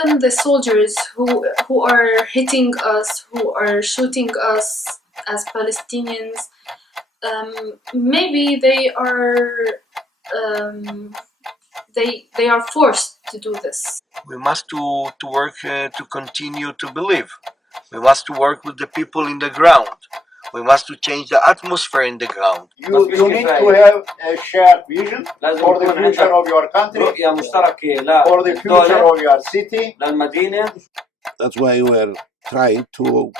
even the soldiers who are hitting us, who are shooting us as Palestinians, maybe they are forced to do this. We must to work to continue to believe. We must to work with the people in the ground. We must to change the atmosphere in the ground. You need to have a shared vision for the future of your country, for the future of your city. That's why we're trying to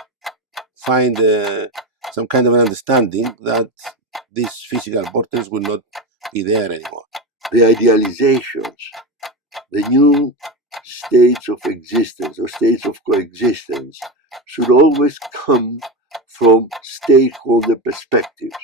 find some kind of an understanding that these physical borders will not be there anymore. The idealizations, the new states of existence or states of coexistence should always come from stakeholder perspectives.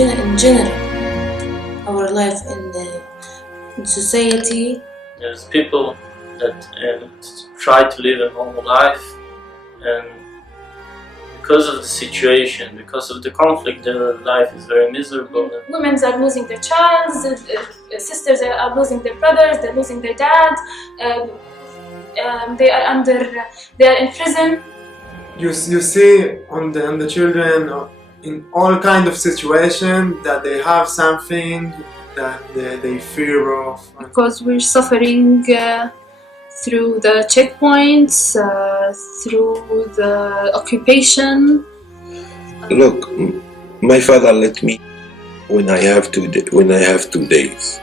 In general, our life in the society. There's people that try to live a normal life, and because of the situation, because of the conflict, their life is very miserable. Women are losing their child, sisters are losing their brothers, they're losing their dad, they are in prison. You see on the children in all kind of situations that they have something that they fear of. Because we're suffering through the checkpoints, through the occupation. Look, my father let me when I have 2 days,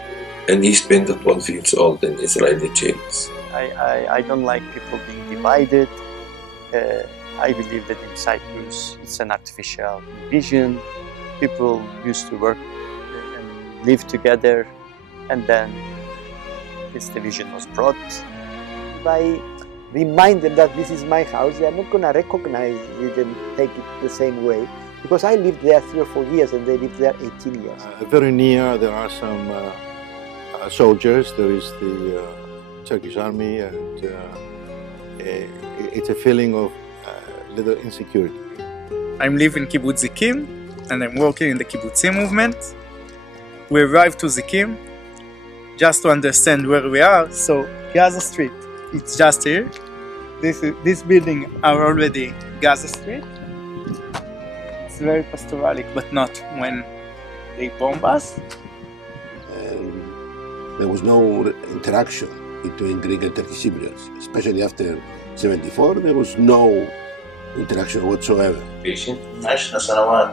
and he spent 12 years old in Israeli jails. I don't like people being divided. I believe that in Cyprus it's an artificial division. People used to work and live together, and then this division was brought. If I remind them that this is my house, they are not going to recognize it and take it the same way, because I lived there 3 or 4 years and they lived there 18 years. Very near there are some soldiers. There is the Turkish army, and it's a feeling of little insecurity. I'm living in Kibbutz Zikim, and I'm working in the Kibbutzim movement. We arrived to Zikim just to understand where we are. So Gaza Street, it's just here. This building are already Gaza Street. It's very pastoralic, but not when they bomb us. There was no interaction between Greek and Turkish Cypriots, especially after '74. There was no interaction whatsoever. عشنا سنوات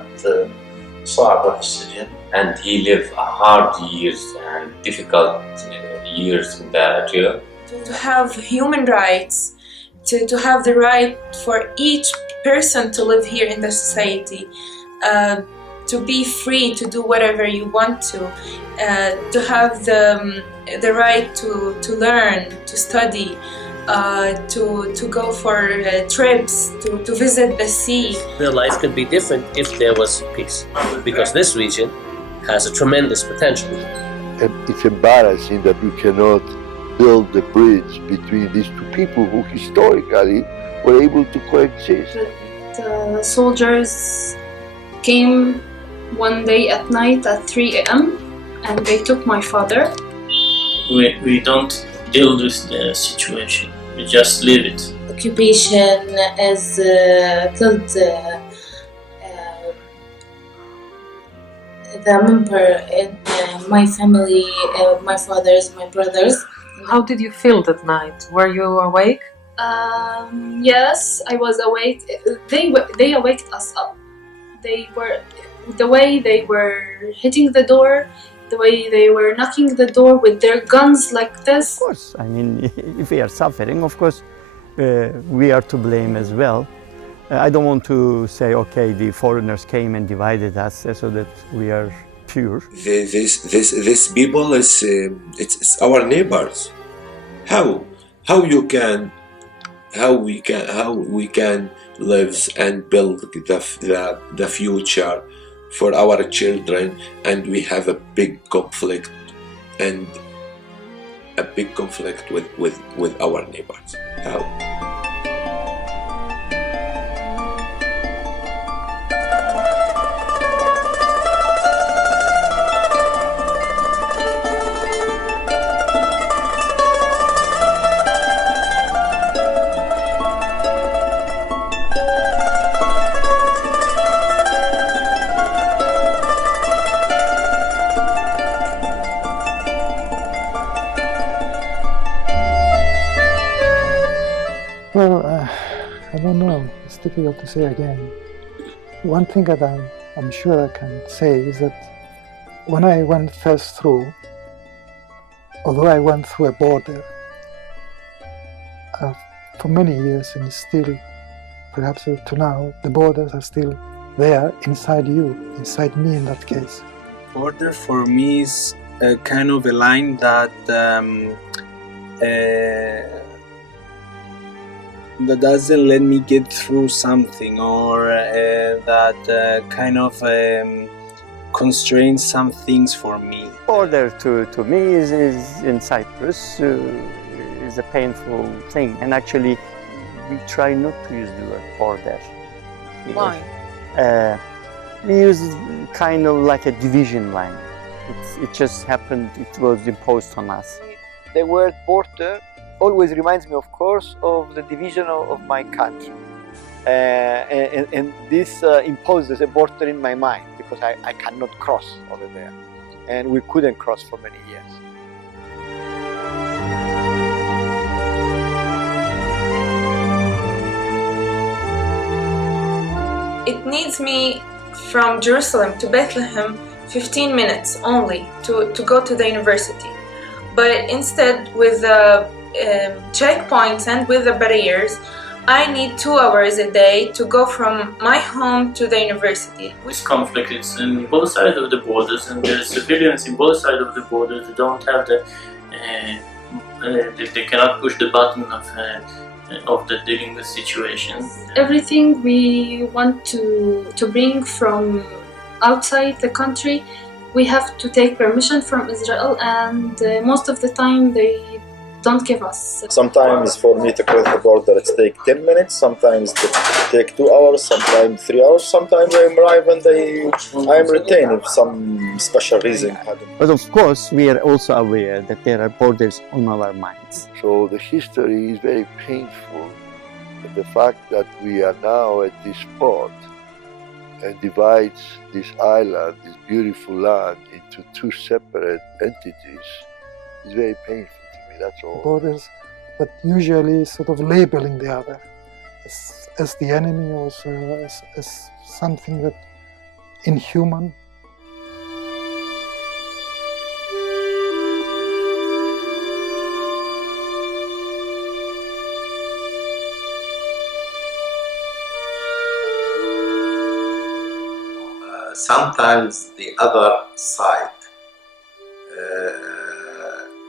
صعبة في السجن, and he lived hard years and difficult years in the jail. To have human rights, to have the right for each person to live here in the society, to be free to do whatever you want to have the right to learn, to study, to go for trips, to visit the sea. Their life could be different if there was peace, because this region has a tremendous potential. It's embarrassing that we cannot build the bridge between these two people who historically were able to coexist. The soldiers came one day at night at 3 a.m. and they took my father. We don't deal with the situation, we just live it. Occupation has killed the member in my family, my fathers, my brothers. How did you feel that night? Were you awake? Yes, I was awake. They awaked us up. The way they were hitting the door, the way they were knocking the door with their guns like this. Of course, I mean, if we are suffering, of course, we are to blame as well. I don't want to say, okay, the foreigners came and divided us so that we are pure. This people it's our neighbors. How we can live and build the future for our children, and we have a big conflict with our neighbors. How? Well, I don't know. It's difficult to say again. One thing that I'm sure I can say is that when I went first through, although I went through a border for many years, and still, perhaps to now, the borders are still there inside you, inside me in that case. Border for me is a kind of a line that that doesn't let me get through something, or that kind of constrains some things for me. Border to me is in Cyprus is a painful thing, and actually we try not to use the word border. Why? We use kind of like a division line. It just happened, it was imposed on us. The word border always reminds me, of course, of the division of my country. And this imposes a border in my mind, because I cannot cross over there. And we couldn't cross for many years. It needs me from Jerusalem to Bethlehem 15 minutes only to go to the university. But instead, with the checkpoints and with the barriers, I need 2 hours a day to go from my home to the university. This conflict is in both sides of the borders, and the civilians in both sides of the borders don't have they cannot push the button of the dealing with situations. Everything we want to bring from outside the country, we have to take permission from Israel, and most of the time they don't give us. Sometimes for me to cross the border it takes 10 minutes, sometimes it takes 2 hours, sometimes 3 hours, sometimes I arrive and I am retained if some special reason happens. But of course we are also aware that there are borders on our minds. So the history is very painful. The fact that we are now at this spot and divides this island, this beautiful land, into 2 separate entities is very painful to me, that's all. Borders that usually sort of labeling the other as the enemy, or as something that inhuman. Sometimes the other side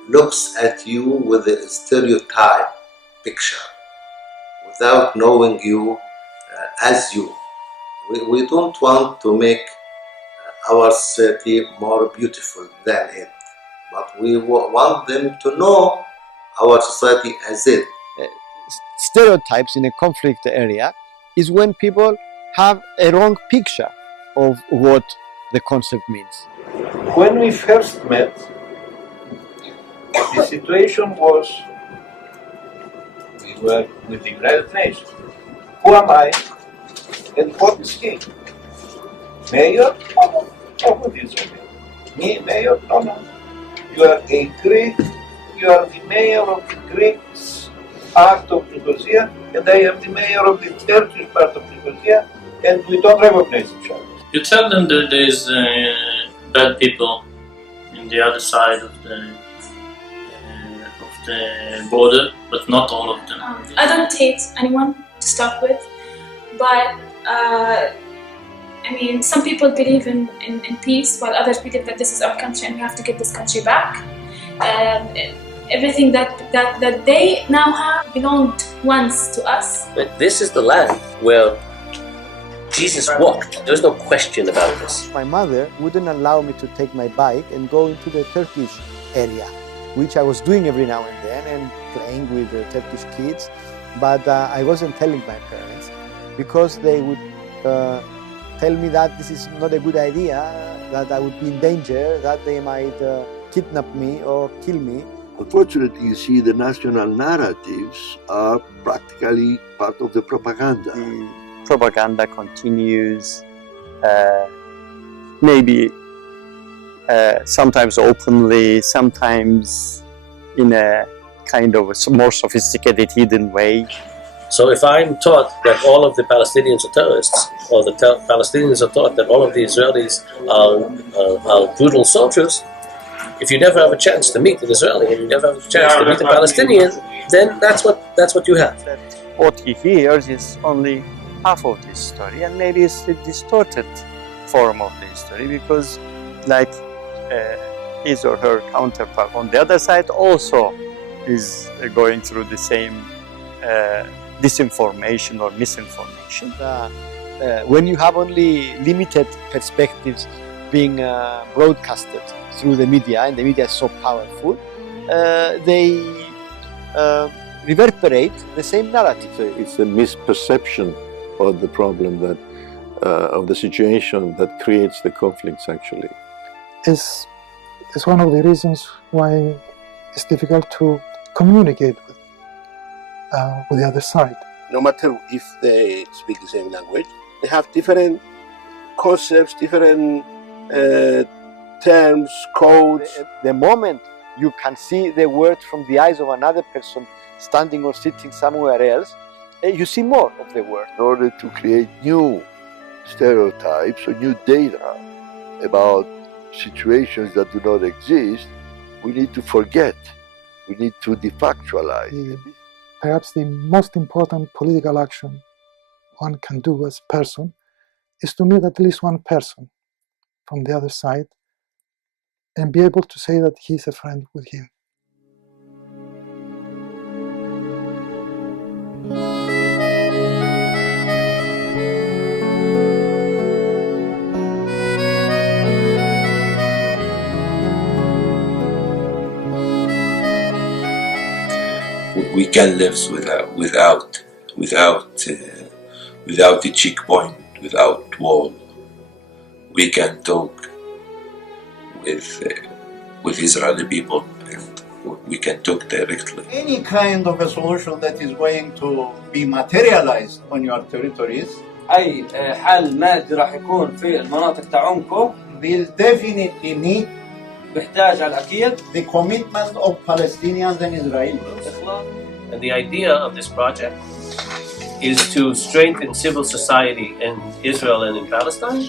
looks at you with a stereotype picture without knowing you as you. We don't want to make our society more beautiful than it, but we want them to know our society as it. Stereotypes in a conflict area is when people have a wrong picture of what the concept means. When we first met, the situation was we were with the United Nations. Who am I and what is he? Mayor Oh, what is it? Me, mayor? No, no. You are a Greek, you are the mayor of the Greek part of Nicosia, and I am the mayor of the Turkish part of Nicosia, and we don't recognize each other. You tell them that there is bad people in the other side of the border, but not all of them. I don't hate anyone to start with, but I mean, some people believe in peace, while others believe that this is our country and we have to give this country back. Everything that they now have belonged once to us. But this is the land where Jesus walked. There's no question about this. My mother wouldn't allow me to take my bike and go into the Turkish area, which I was doing every now and then and playing with the Turkish kids. But I wasn't telling my parents because they would tell me that this is not a good idea, that I would be in danger, that they might kidnap me or kill me. Unfortunately, you see, the national narratives are practically part of the propaganda. The propaganda continues, maybe sometimes openly, sometimes in a kind of a more sophisticated, hidden way. So if I'm taught that all of the Palestinians are terrorists, or the Palestinians are taught that all of the Israelis are brutal soldiers, if you never have a chance to meet an Israeli and you never have a chance to meet a Palestinian, then that's what you have. What he hears is only half of this story, and maybe it's a distorted form of the story, because like his or her counterpart on the other side also is going through the same disinformation or misinformation. When you have only limited perspectives being broadcasted through the media, and the media is so powerful, they reverberate the same narrative. It's a misperception of the problem that, of the situation that creates the conflicts actually. It's one of the reasons why it's difficult to communicate with the other side. No matter if they speak the same language, they have different concepts, different terms, codes. The moment you can see the world from the eyes of another person standing or sitting somewhere else, you see more of the world. In order to create new stereotypes or new data about situations that do not exist, we need to forget. We need to defactualize. Perhaps the most important political action one can do as a person is to meet at least one person from the other side and be able to say that he's a friend with him. We can live without the checkpoint, without wall. We can talk with Israeli people, and we can talk directly. Any kind of a solution that is going to be materialized on your territories, أي حل مادي راح يكون في المناطق تاعونكم will definitely meet بيحتاج على الأكيد the commitment of Palestinians and Israelis. And the idea of this project is to strengthen civil society in Israel and in Palestine,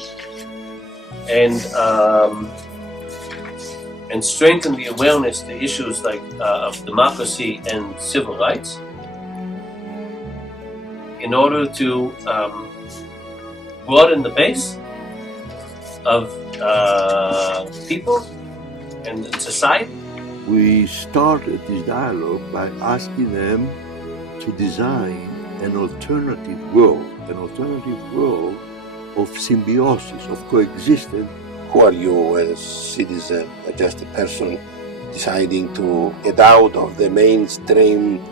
and strengthen the awareness to issues like of democracy and civil rights, in order to broaden the base of people and society. We started this dialogue by asking them to design an alternative world of symbiosis, of coexistence. Who are you as a citizen, just a person deciding to get out of the mainstream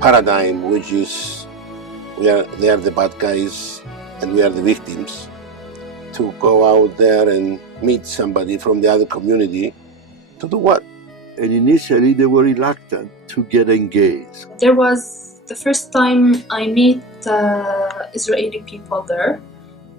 paradigm, which is they are the bad guys and we are the victims, to go out there and meet somebody from the other community to do what? And initially they were reluctant to get engaged. There was the first time I meet Israeli people there,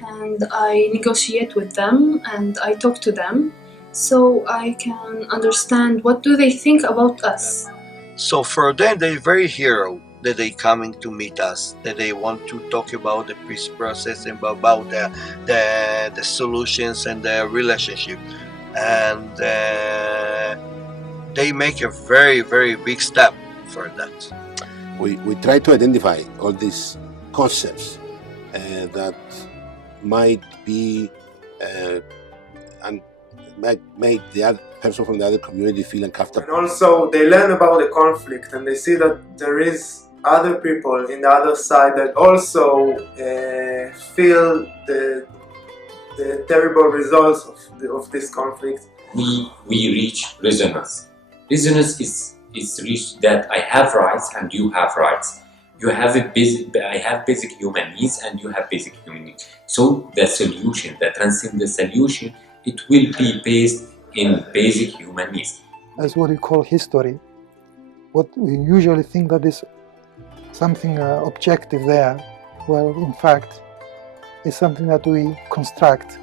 and I negotiate with them and I talk to them so I can understand what do they think about us. So for them, they're very hero that they coming to meet us, that they want to talk about the peace process and about the solutions and the relationship. And they make a very, very big step for that. We try to identify all these concepts that might be and might make the other person from the other community feel uncomfortable. And also they learn about the conflict and they see that there is other people in the other side that also feel the terrible results of this conflict. We reach resonance. Resonance is reached that I have rights and you have rights. You have I have basic human needs and you have basic human needs. So the solution, the transcendent solution, it will be based in basic human needs. As what we call history, what we usually think that is something objective there, well, in fact, is something that we construct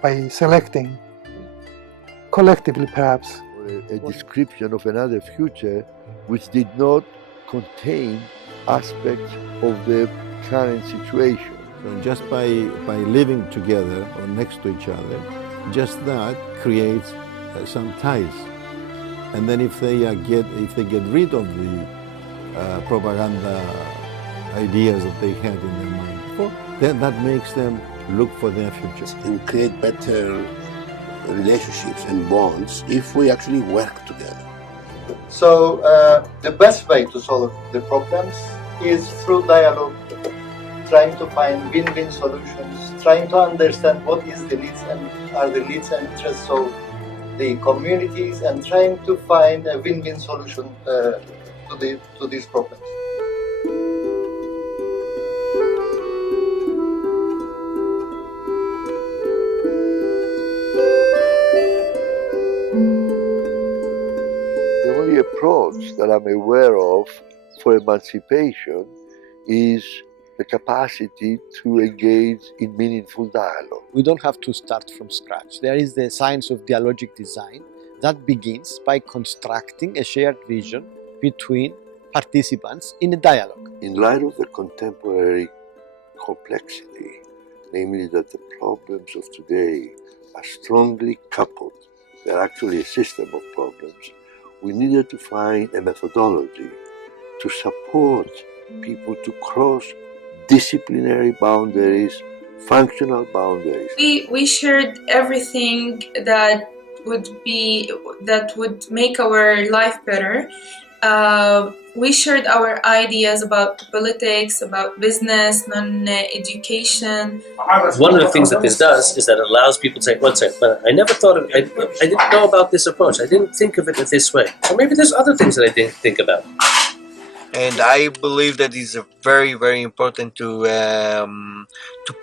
by selecting, collectively perhaps. A description of another future which did not contain aspects of the current situation. So just by living together or next to each other, just that creates some ties. And then if they get rid of the propaganda ideas that they had in their mind before, then that makes them look for their futures. And create better relationships and bonds if we actually work together. So the best way to solve the problems is through dialogue, trying to find win-win solutions, trying to understand what is the needs and are the needs and interests of the communities, and trying to find a win-win solution to these problems. The only approach that I'm aware of for emancipation is the capacity to engage in meaningful dialogue. We don't have to start from scratch. There is the science of dialogic design that begins by constructing a shared vision between participants in a dialogue. In light of the contemporary complexity, namely that the problems of today are strongly coupled, they're actually a system of problems, we needed to find a methodology to support people to cross disciplinary boundaries, functional boundaries. We shared everything that would make our life better. We shared our ideas about politics, about business, non-education. One of the things that this does is that it allows people to say, one second, but I never thought of, I didn't know about this approach. I didn't think of it this way. Or maybe there's other things that I didn't think about. And I believe that it's very, very important to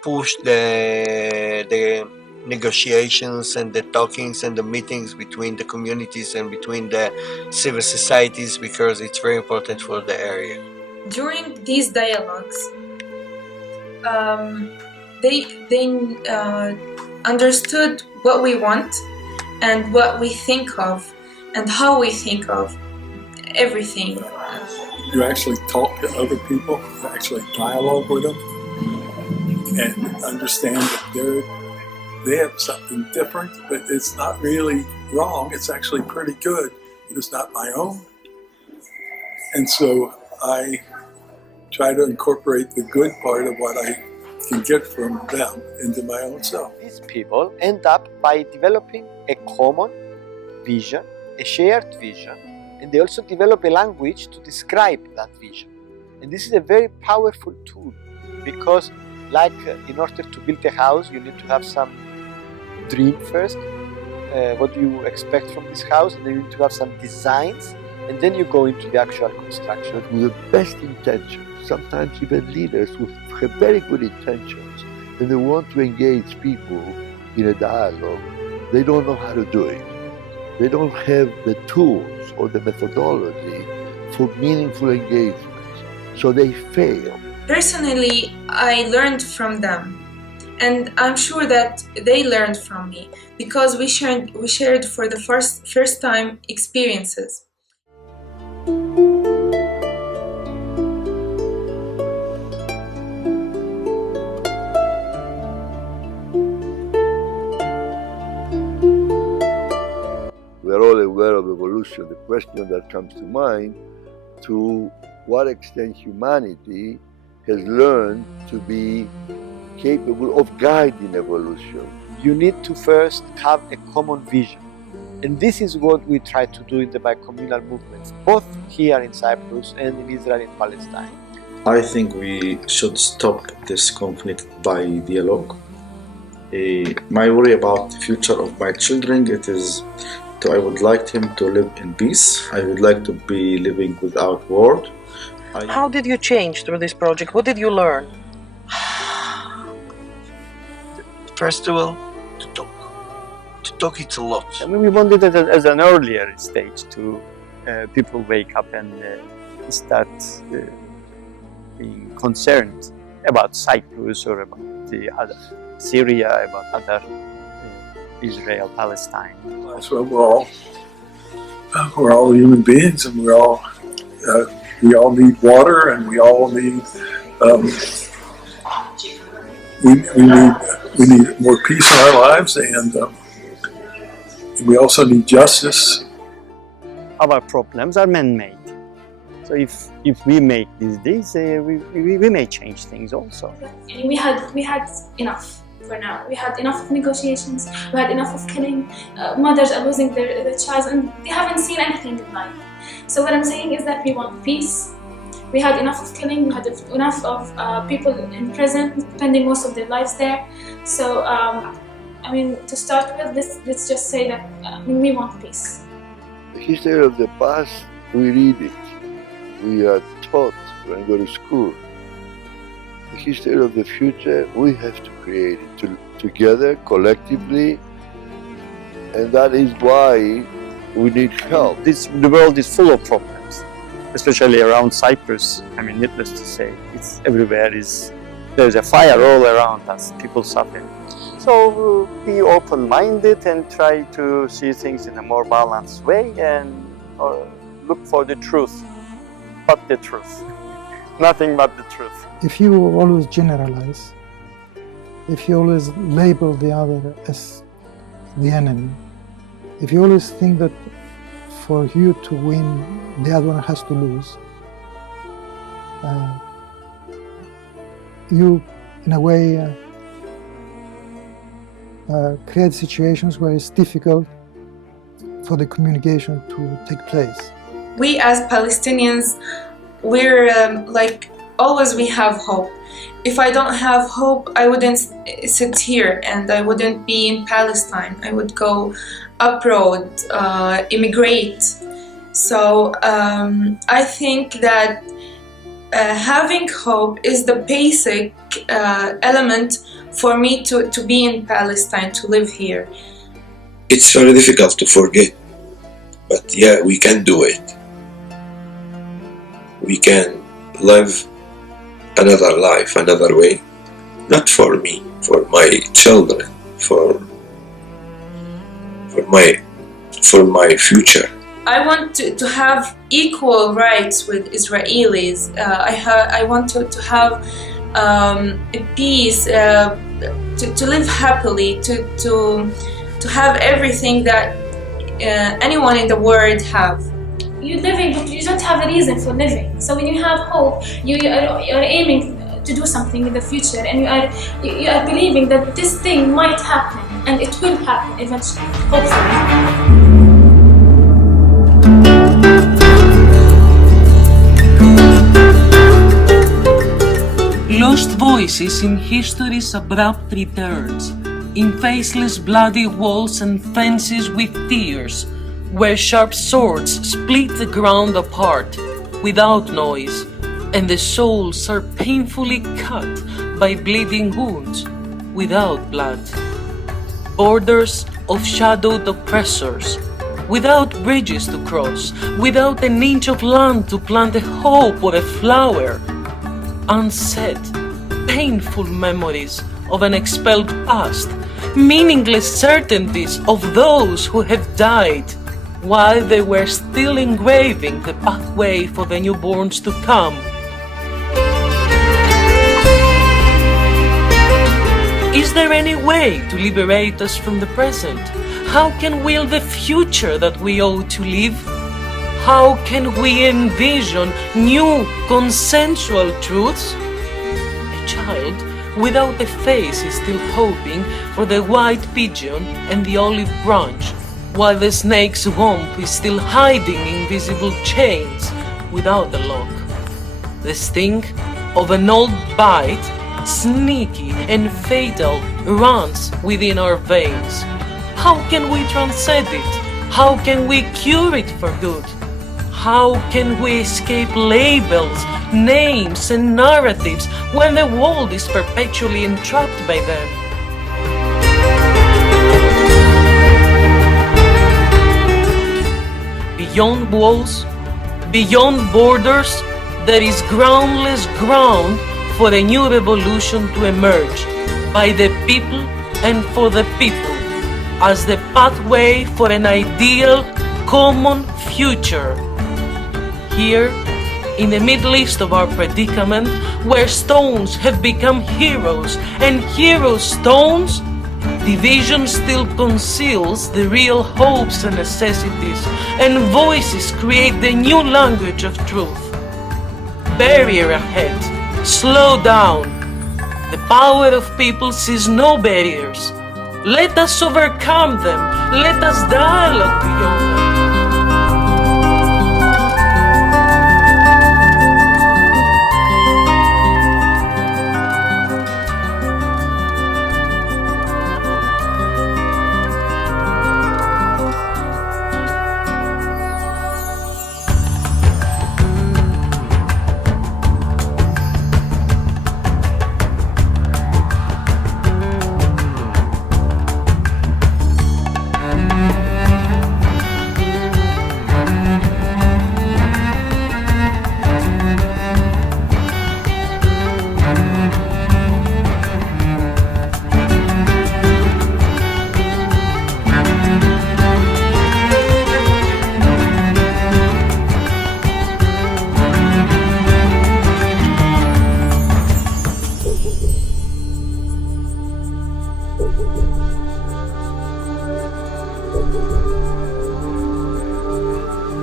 push the negotiations and the talkings and the meetings between the communities and between the civil societies, because it's very important for the area. During these dialogues, they understood what we want and what we think of and how we think of everything. You actually talk to other people, you actually dialogue with them, and understand that they have something different, but it's not really wrong, it's actually pretty good. It is not my own. And so I try to incorporate the good part of what I can get from them into my own self. These people end up by developing a common vision, a shared vision, and they also develop a language to describe that vision. And this is a very powerful tool, because like in order to build a house, you need to have some dream first, what you expect from this house, and then you need to have some designs, and then you go into the actual construction. With the best intentions, sometimes even leaders who have very good intentions, and they want to engage people in a dialogue, they don't know how to do it. They don't have the tools or the methodology for meaningful engagements, so they fail. Personally, I learned from them And I'm sure that they learned from me because we shared for the first time experiences. We are all aware of evolution. The question that comes to mind, to what extent humanity has learned to be capable of guiding evolution. You need to first have a common vision. And this is what we try to do in the bicommunal movements, both here in Cyprus and in Israel and Palestine. I think we should stop this conflict by dialogue. My worry about the future of my children, I would like him to live in peace. I would like to be living without war. How did you change through this project? What did you learn? First of all, to talk. To talk, it's a lot. I mean, we wanted it as an earlier stage to people wake up and start being concerned about Cyprus or about the other Syria, about other Israel, Palestine. So we're all human beings, and we all need water, and we all need we need more peace in our lives, and we also need justice. Our problems are man-made. So if we make these, we may change things also. And we had enough for now. We had enough of negotiations. We had enough of killing. Mothers are losing their child, and they haven't seen anything in life. So what I'm saying is that we want peace. We had enough of killing. We had enough of people in prison, spending most of their lives there. So I mean, to start with, let's just say that we want peace. The history of the past, we read it. We are taught when we go to school. The history of the future, we have to create it together, collectively, and that is why we need help. The world is full of problems, especially around Cyprus. I mean, needless to say, it's everywhere. There's a fire all around us. People suffer. So be open-minded and try to see things in a more balanced way and look for the truth, but the truth. Nothing but the truth. If you always generalize, if you always label the other as the enemy, if you always think that for you to win, the other one has to lose, you, in a way, create situations where it's difficult for the communication to take place. We as Palestinians, we're always we have hope. If I don't have hope, I wouldn't sit here and I wouldn't be in Palestine. I would go abroad, immigrate. So I think that having hope is the basic element for me to be in Palestine, to live here. It's very difficult to forget, but yeah, we can do it. We can live another life, another way, not for me, for my children, for my future. I want to have equal rights with Israelis. I want to have peace, to live happily, to have everything that anyone in the world have. You're living, but you don't have a reason for living. So when you have hope, you're aiming to do something in the future, and you are believing that this thing might happen, and it will happen eventually, hopefully. Lost voices in history's abrupt returns, in faceless bloody walls and fences with tears, where sharp swords split the ground apart without noise, and the souls are painfully cut by bleeding wounds without blood. Borders of shadowed oppressors, without bridges to cross, without an inch of land to plant a hope or a flower. Unsaid, painful memories of an expelled past, meaningless certainties of those who have died, while they were still engraving the pathway for the newborns to come. Is there any way to liberate us from the present? How can we will the future that we ought to live? How can we envision new consensual truths? A child without a face is still hoping for the white pigeon and the olive branch, while the snake's womb is still hiding invisible chains without a lock. The sting of an old bite, sneaky and fatal, runs within our veins. How can we transcend it? How can we cure it for good? How can we escape labels, names and narratives when the world is perpetually entrapped by them? Beyond walls, beyond borders, there is groundless ground for a new revolution to emerge, by the people and for the people, as the pathway for an ideal, common future. Here, in the middle east of our predicament, where stones have become heroes and heroes stones, division still conceals the real hopes and necessities, and voices create the new language of truth. Barrier ahead, slow down. The power of people sees no barriers. Let us overcome them. Let us dialogue beyond them.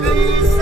Peace.